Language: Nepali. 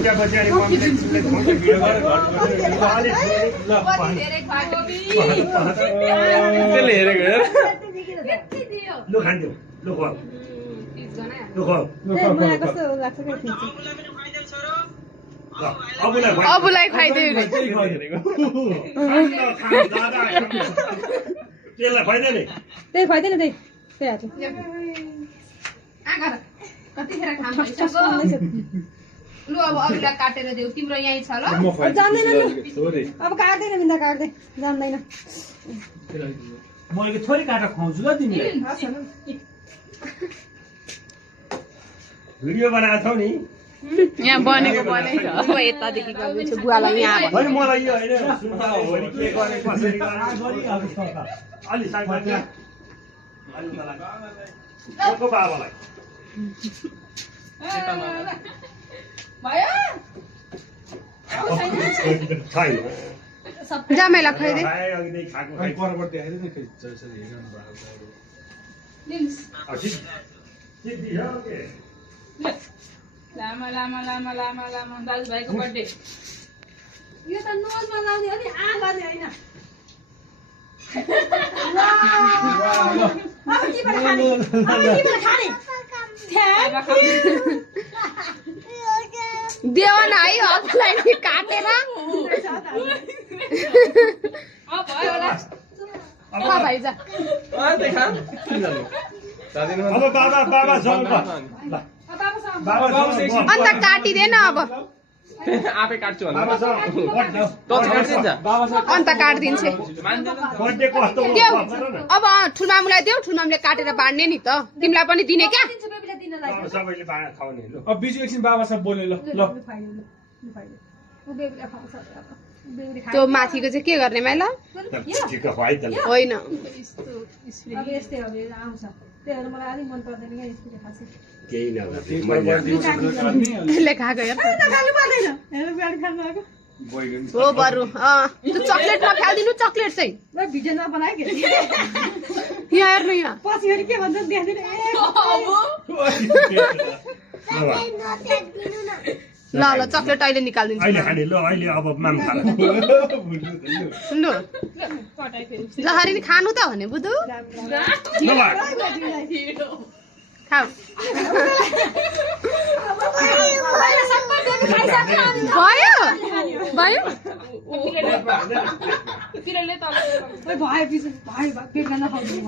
दुईटा बच्चाले कम्प्लेक्सले खुवाउँछ भिडियो गरेर त्यसले हेरेको हेर लु खान्थ्यो लु खुवाऊ लु खुवाऊ अबुलाई खुवाइदियो त्यसलाई खुवाइदियो नि त्यही खुवाइदियो नि त्यही कतिखेर खाम लु अब अरूलाई काटेर देऊ तिम्रो यहीँ छ ल जान्दैन अब काट्दैन बिन्दा काट्दै जान्दैन मैले थोरै काटेर खुवाउँछु ल तिमीलाई भिडियो बनाएको छौ नि यहाँ बनेको बनै छ म यतादेखि गर्दैछु बुवालाई यहाँ होइन मलाई यो होइन सुन्दा हो भने के गर्ने कसरी गर्ने अलि साइड अलि को बाबालाई छैन जामेला खुवाइदे अघि खाएको परबाट देखाइदियो नि खै जसरी हेरिरहनु भएको छ लामा लामा लामा लामा लामा दाजुभाइको बर्थडे यो त नोजमा लाउने हो नि आँगाले होइन अब के भएर खाने देव न है अबलाई नि काटेर भाइ जा अब बाबा सँग अन्त काटिदेन अब आफै काट्छु अन्त काटिदिन्छ बर्थडे कस्तो देऊ अब ठुलमामुलाई देऊ ठुलमामुले काटेर बाँड्ने नि त तिमीलाई पनि दिने क्या सबैले खाउने लु अब बिजु एकछिन बाबासँग बोल्यो ल त्यो माथिको चाहिँ के गर्ने माइला होइन अब यस्तै अब आउँछ त्यही भएर मलाई अलिक मन पर्दैन क्या स्कुलले खासै केही नभए त्यसले खाएको हेर खानु पर्दैन हेर बिहान खानु आएको हो बरु त्यो चक्लेट नखालिदिनु चक्लेट चाहिँ ल भिडियो नबनायो के यहाँ हेर्नु यहाँ पछि फेरि के भन्छ देख्दैन ल ल चक्लेट अहिले निकालिदिन्छु अहिले खाने ल अहिले अब माम खाला लु जसरी नि खानु त भने बुझ्नु खाऊ भयो भयो भयो पछि भयो पेटमा नखाउँदैन